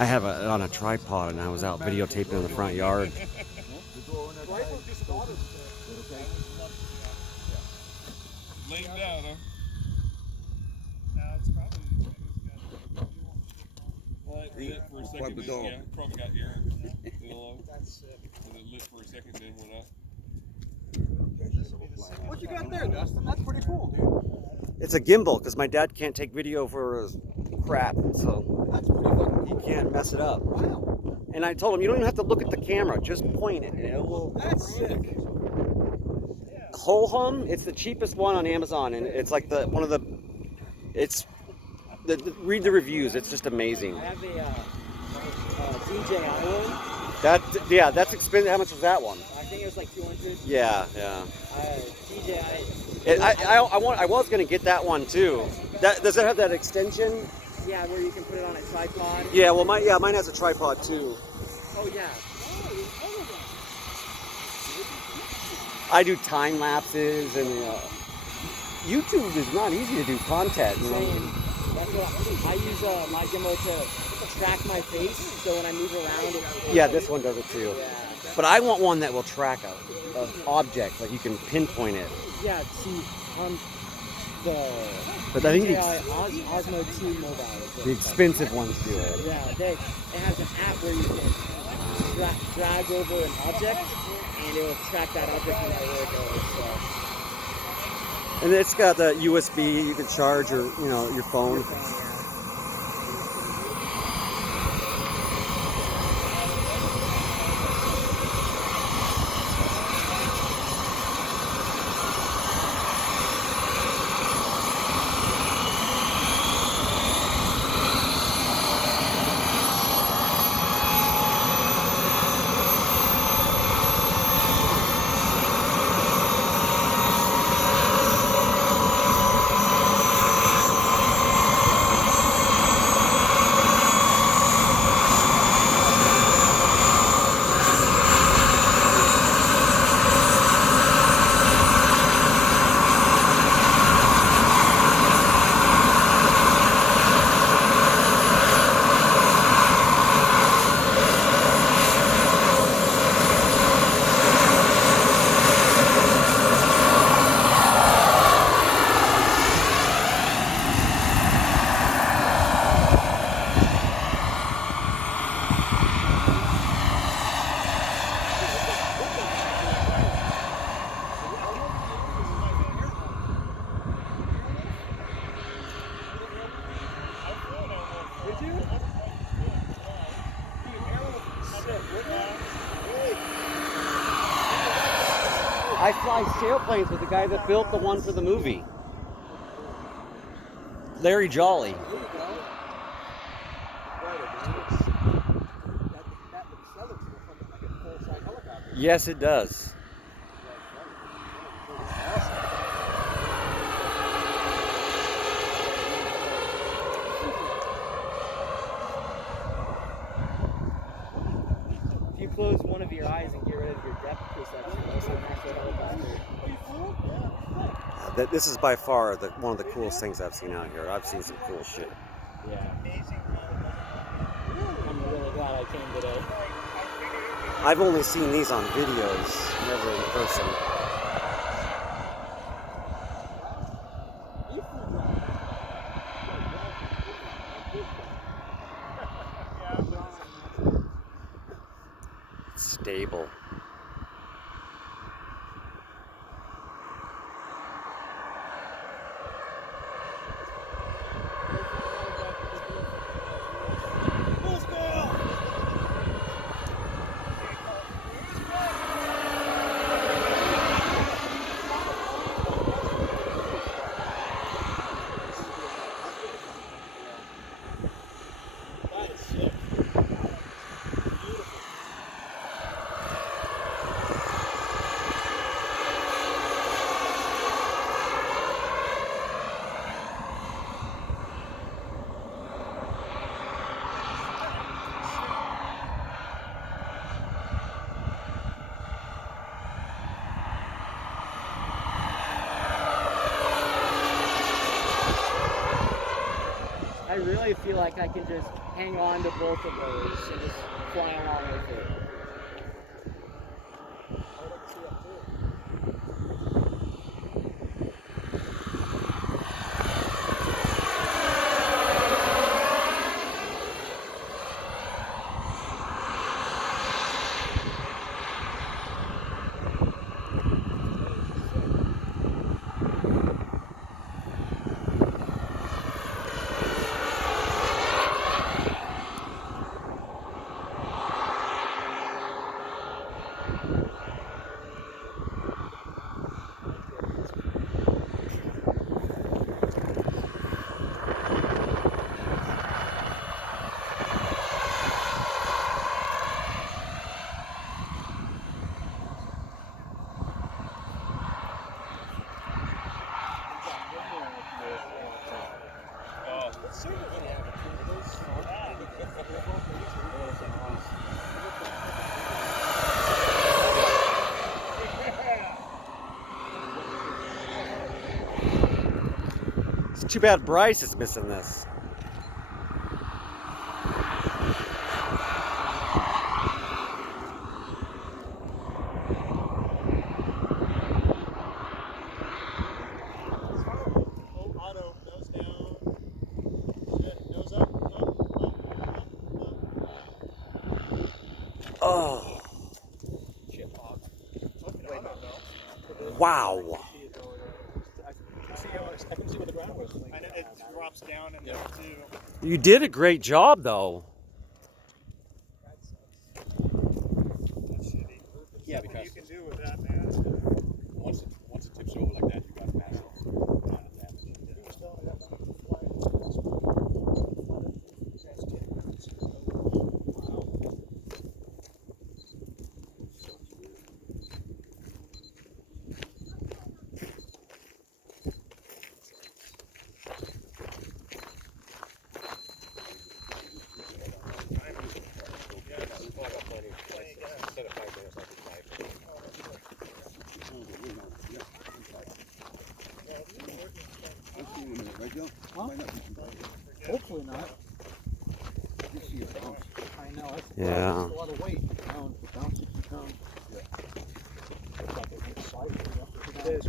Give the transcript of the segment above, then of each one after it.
I have it on a tripod, and I was out videotaping in the front yard. Laying down, huh? Well, it lit for a second, then, yeah, probably got air in along. And it lit for a second, then went up. What you got there, Dustin? That's pretty cool, dude. It's a gimbal because my dad can't take video for his crap, so That's pretty fucking he cool. can't mess it up. Wow. And I told him, you don't even have to look at the camera, just point it, and it will. That's sick. Ho hum, it's the cheapest one on Amazon, and it's like the one of the. It's read the reviews. It's just amazing. I have a DJI one. Yeah, that's expensive. How much was that one? I think it was like 200. Yeah. DJI. I was gonna get that one too. Does it have that extension? Yeah, where you can put it on a tripod. Yeah, well, mine has a tripod too. Oh yeah. I do time lapses, and YouTube is not easy to do content. Same. That's what I use my gimbal to track my face, so when I move around, Yeah, this one does it too. Yeah. But I want one that will track a object, like you can pinpoint it. Yeah. See, the But I think DJI Osmo 2 mobile. the expensive ones do it. Yeah, it has an app where you can drag over an object, and it will track that object no matter where it goes. So. And it's got the USB, you can charge your phone. I fly sailplanes with the guy that built the one for the movie, Larry Jolly. Yes, it does. If you close one of your eyes and get rid of your depth perception, that's an actual helicopter. This is by far one of the coolest things I've seen out here. I've seen some cool shit. Yeah. I'm really glad I came today. I've only seen these on videos, never in person. Stable. I really feel like I can just hang on to both of those and just fly along with it. It's too bad Bryce is missing this. Auto, nose down. Shit, nose up, up. Oh, Chip hog. wow. I can see what the ground was. And it drops down in there too. You did a great job, though. That's shitty. Yeah, What because you can do with that, man. once it tips over like that, you got massive amount of damage. You were still in that one. Instead of 5 minutes, I'll do 5. Hopefully not. I know. That's Yeah. a lot of weight. Down 60 pounds. It is.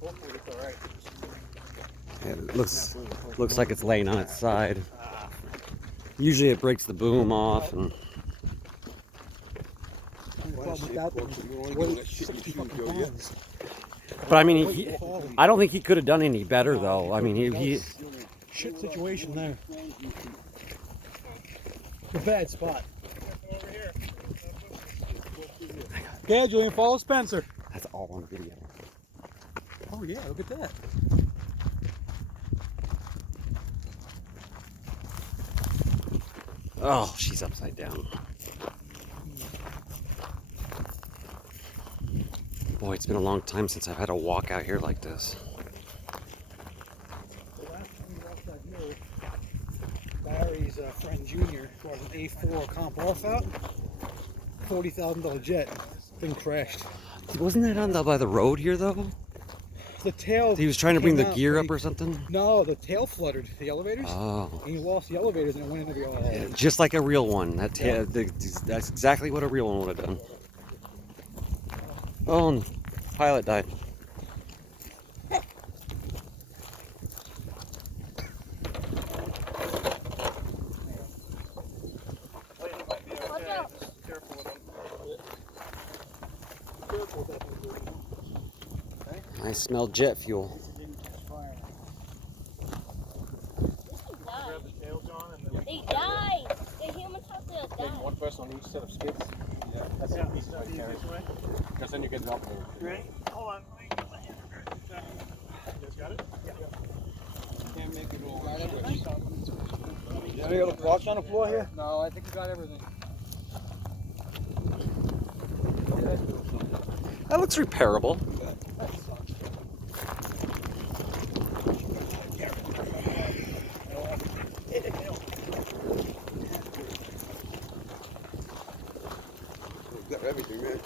Hopefully it's all right. It looks like it's laying on its side. Usually it breaks the boom off. And but I mean, I don't think he could have done any better, though. I mean, he Shit situation there. A bad spot. Over here. Yeah, Julian, follow Spencer. that's all on video. Oh yeah, look at that. Oh, she's upside down. Boy, it's been a long time since I've had to walk out here like this. The last time we walked out here, Barry's friend Junior bought an A4 comp off out. $40,000 jet. Thing crashed. Wasn't that by the road here, though? The tail. He was trying to bring the came out, gear but up or something? No, the tail fluttered the elevators. Oh. And he lost the elevators and it went into the. Just like a real one. That's exactly what a real one would have done. Oh, and pilot died. I smell jet fuel. They died. The humans have to die. One person on each set of skids. Yeah, that's the piece I carry. Because then you get it up there. Ready? Hold on. You guys got it? Yeah. Can't make it all. Any other blocks on the floor here? No, I think we got everything. That looks repairable. Got everything, man.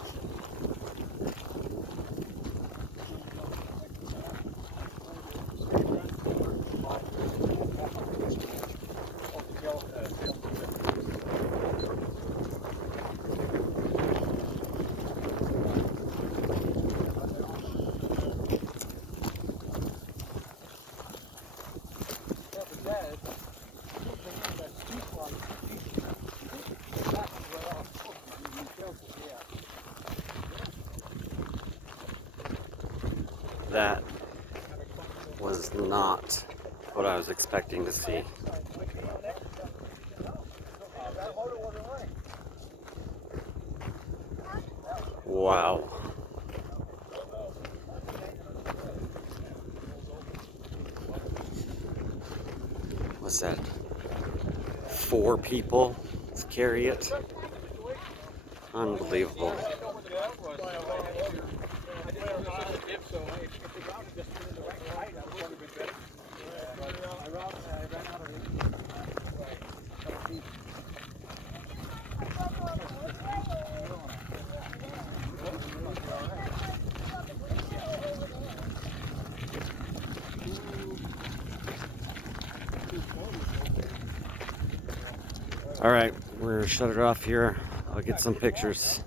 is not what I was expecting to see. Wow. What's that? 4 people to carry it? Unbelievable. All right, we're gonna shut it off here. I'll get some pictures.